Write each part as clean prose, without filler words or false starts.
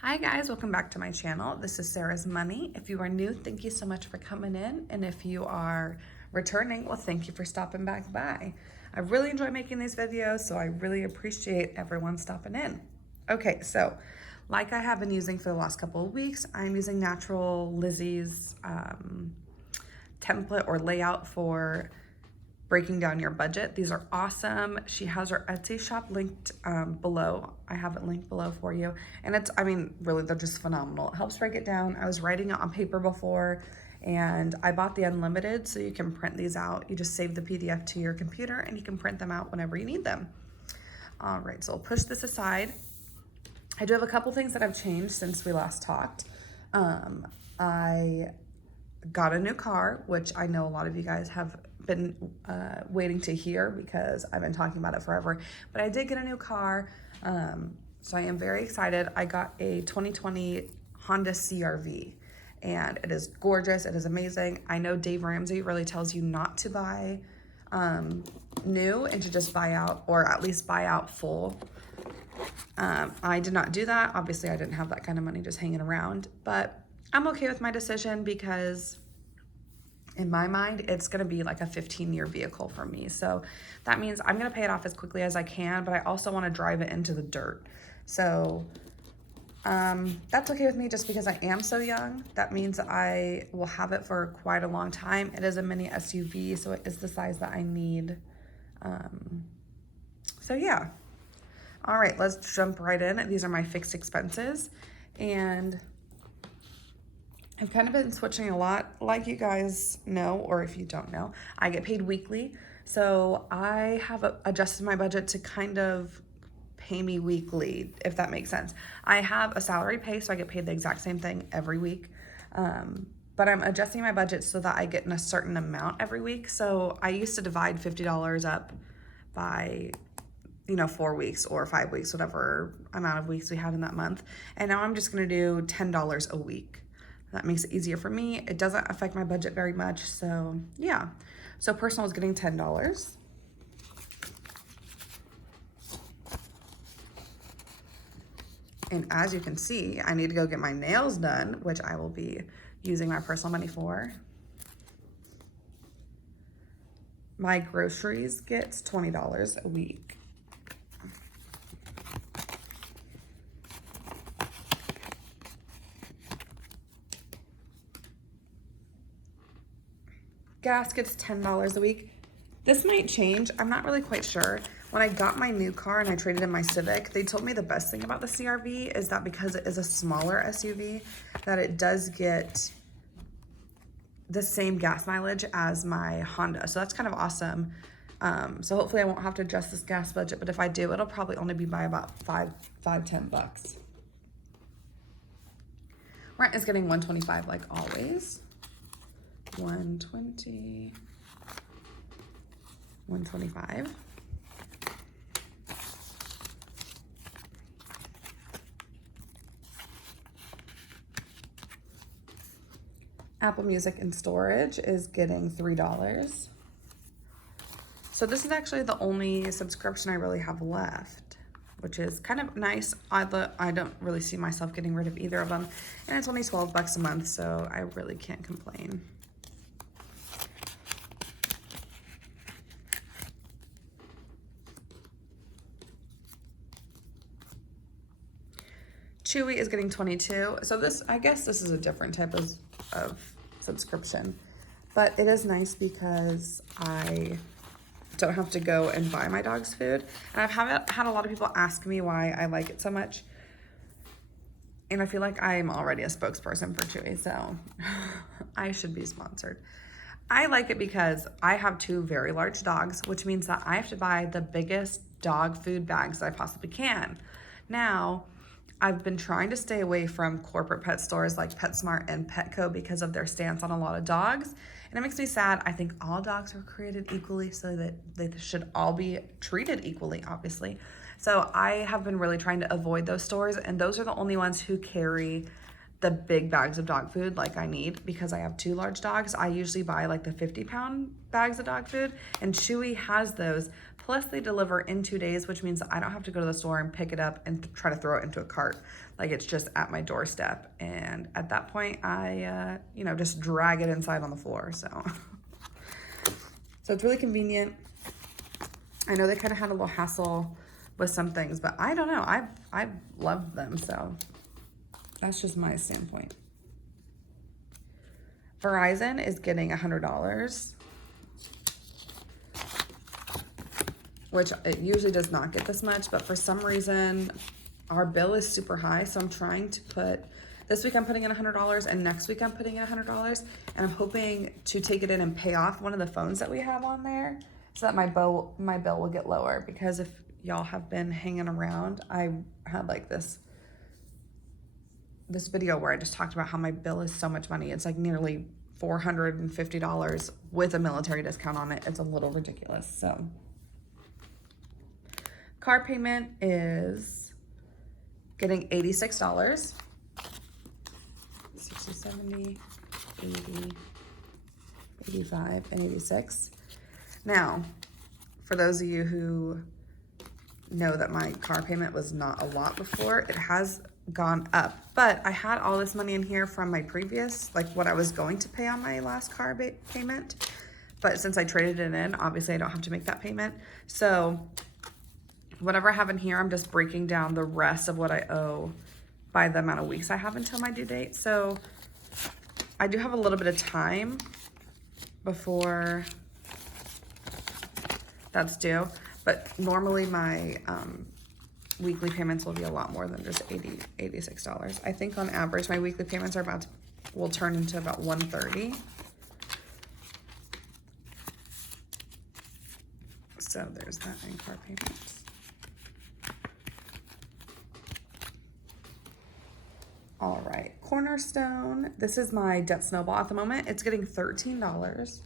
Hi guys, welcome back to my channel. This is Sarah's Money. If you are new, thank you so much for coming in. And if you are returning, well, thank you for stopping back by. I really enjoy making these videos, so I really appreciate everyone stopping in. Okay, so like I have been using for the last couple of weeks, I'm using Natural Lizzie's template or layout for breaking down your budget. These are awesome. She has her Etsy shop linked below. I have it linked below for you. And really, they're just phenomenal. It helps break it down. I was writing it on paper before, and I bought the unlimited, so you can print these out. You just save the PDF to your computer, and you can print them out whenever you need them. All right, so I'll push this aside. I do have a couple things that have changed since we last talked. I got a new car, which I know a lot of you guys have been waiting to hear because I've been talking about it forever, but I did get a new car, so I am very excited. I got a 2020 Honda CR-V, and it is gorgeous. It is amazing. I know Dave Ramsey really tells you not to buy new and to just buy out, or at least buy out full. I did not do that. Obviously, I didn't have that kind of money just hanging around, but I'm okay with my decision because in my mind, it's going to be like a 15-year vehicle for me. So that means I'm going to pay it off as quickly as I can, but I also want to drive it into the dirt. So that's okay with me just because I am so young. That means I will have it for quite a long time. It is a mini SUV, so it is the size that I need. So yeah. All right, let's jump right in. These are my fixed expenses, and I've kind of been switching a lot, like you guys know, or if you don't know, I get paid weekly. So I have adjusted my budget to kind of pay me weekly, if that makes sense. I have a salary pay, so I get paid the exact same thing every week. But I'm adjusting my budget so that I get in a certain amount every week. So I used to divide $50 up by 4 weeks or 5 weeks, whatever amount of weeks we had in that month. And now I'm just gonna do $10 a week. That makes it easier for me. It doesn't affect my budget very much, so yeah. So personal is getting $10. And as you can see, I need to go get my nails done, which I will be using my personal money for. My groceries gets $20 a week. Gas gets $10 a week. This might change. I'm not really quite sure. When I got my new car and I traded in my Civic, they told me the best thing about the CR-V is that because it is a smaller SUV, that it does get the same gas mileage as my Honda. So that's kind of awesome. So hopefully I won't have to adjust this gas budget, but if I do, it'll probably only be by about $10. Rent is getting $125 like always. 120, 125. Apple Music and storage is getting $3. So this is actually the only subscription I really have left, which is kind of nice. I don't really see myself getting rid of either of them, and it's only $12 a month, so I really can't complain. Chewy is getting $22. So I guess this is a different type of subscription, but it is nice because I don't have to go and buy my dog's food. And I've had a lot of people ask me why I like it so much. And I feel like I'm already a spokesperson for Chewy, so I should be sponsored. I like it because I have 2 very large dogs, which means that I have to buy the biggest dog food bags that I possibly can. Now, I've been trying to stay away from corporate pet stores like PetSmart and Petco because of their stance on a lot of dogs. And it makes me sad. I think all dogs are created equally, so that they should all be treated equally, obviously. So I have been really trying to avoid those stores, and those are the only ones who carry the big bags of dog food like I need because I have 2 large dogs. I usually buy like the 50-pound bags of dog food, and Chewy has those. Plus they deliver in 2 days, which means I don't have to go to the store and pick it up and try to throw it into a cart. Like, it's just at my doorstep. And at that point, I, you know, just drag it inside on the floor. So, so it's really convenient. I know they kind of had a little hassle with some things, but I don't know. I've loved them. So that's just my standpoint. Verizon is getting $100, which it usually does not get this much, but for some reason our bill is super high. So I'm trying to put, this week I'm putting in $100 and next week I'm putting in $100, and I'm hoping to take it in and pay off one of the phones that we have on there so that my bill will get lower. Because if y'all have been hanging around, I had like this video where I just talked about how my bill is so much money. It's like nearly $450 with a military discount on it. It's a little ridiculous. So car payment is getting $86. 60, 70, 80, 85, and 86. Now, for those of you who know that my car payment was not a lot before, it has gone up, but I had all this money in here from my previous, like what I was going to pay on my last car payment, but since I traded it in, obviously I don't have to make that payment. So whatever I have in here, I'm just breaking down the rest of what I owe by the amount of weeks I have until my due date. So I do have a little bit of time before that's due, but normally my weekly payments will be a lot more than just $86. I think on average, my weekly payments are will turn into about $130. So there's that in car payments. All right, Cornerstone. This is my debt snowball at the moment. It's getting $13.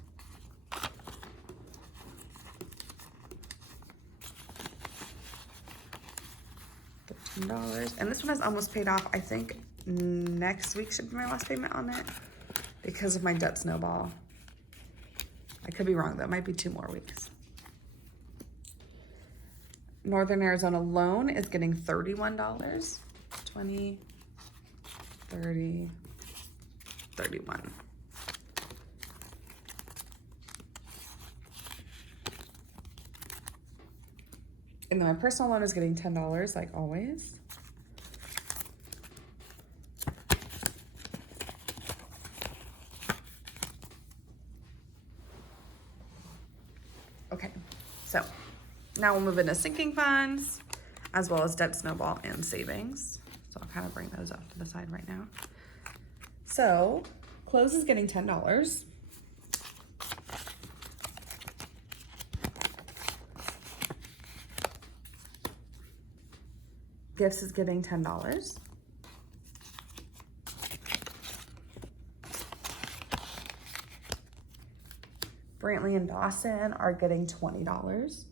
And this one is almost paid off. I think next week should be my last payment on it because of my debt snowball. I could be wrong though. It might be 2 more weeks. Northern Arizona loan is getting $31. 20, 30, 31. And then my personal loan is getting $10, like always. Okay, so now we'll move into sinking funds, as well as debt snowball and savings. So I'll kind of bring those off to the side right now. So clothes is getting $10. Gifts is getting $10. Brantley and Dawson are getting $20.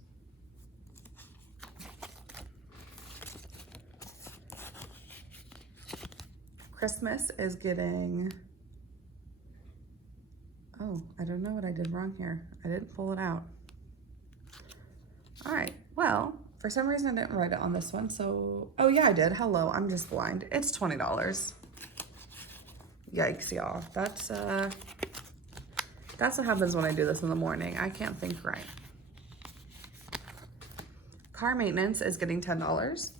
Christmas is getting, oh, I don't know what I did wrong here. I didn't pull it out. All right, well, for some reason I didn't write it on this one, so, oh yeah, I did. Hello, I'm just blind. It's $20. Yikes, y'all. That's what happens when I do this in the morning. I can't think right. Car maintenance is getting $10.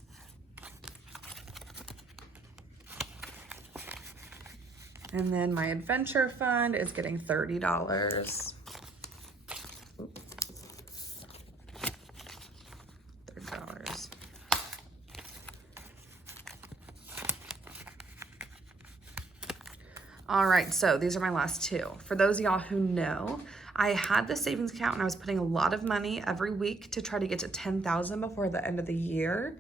And then my adventure fund is getting $30. $30. All right, so these are my last 2. For those of y'all who know, I had the savings account and I was putting a lot of money every week to try to get to 10,000 before the end of the year.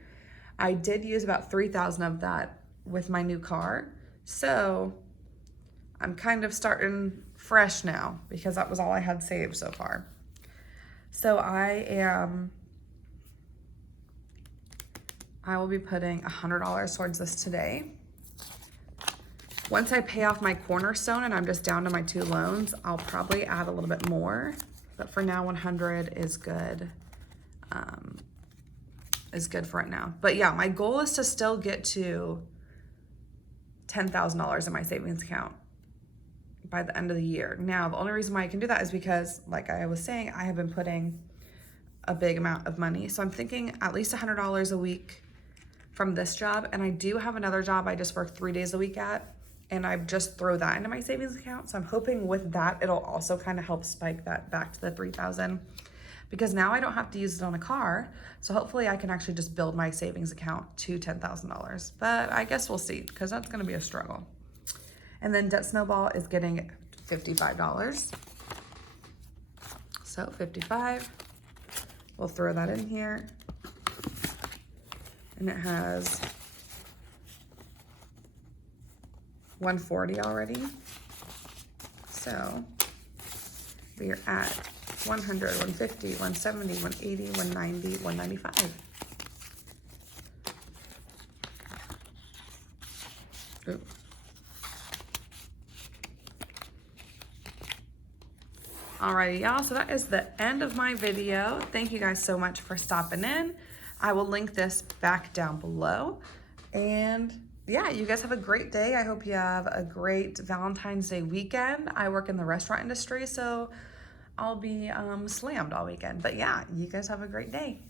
I did use about 3,000 of that with my new car. So I'm kind of starting fresh now because that was all I had saved so far. So I will be putting $100 towards this today. Once I pay off my Cornerstone and I'm just down to my 2 loans, I'll probably add a little bit more, but for now 100 is good. is good for right now. But yeah, my goal is to still get to $10,000 in my savings account by the end of the year. Now, the only reason why I can do that is because, like I was saying, I have been putting a big amount of money. So I'm thinking at least $100 a week from this job. And I do have another job I just work 3 days a week at, and I just throw that into my savings account. So I'm hoping with that, it'll also kind of help spike that back to the 3,000, because now I don't have to use it on a car. So hopefully I can actually just build my savings account to $10,000. But I guess we'll see, because that's gonna be a struggle. And then Debt Snowball is getting $55. So 55, we'll throw that in here. And it has 140 already. So we are at 100, 150, 170, 180, 190, 195. Ooh. Alrighty, y'all, so that is the end of my video. Thank you guys so much for stopping in. I will link this back down below. And yeah, you guys have a great day. I hope you have a great Valentine's Day weekend. I work in the restaurant industry, so I'll be slammed all weekend. But yeah, you guys have a great day.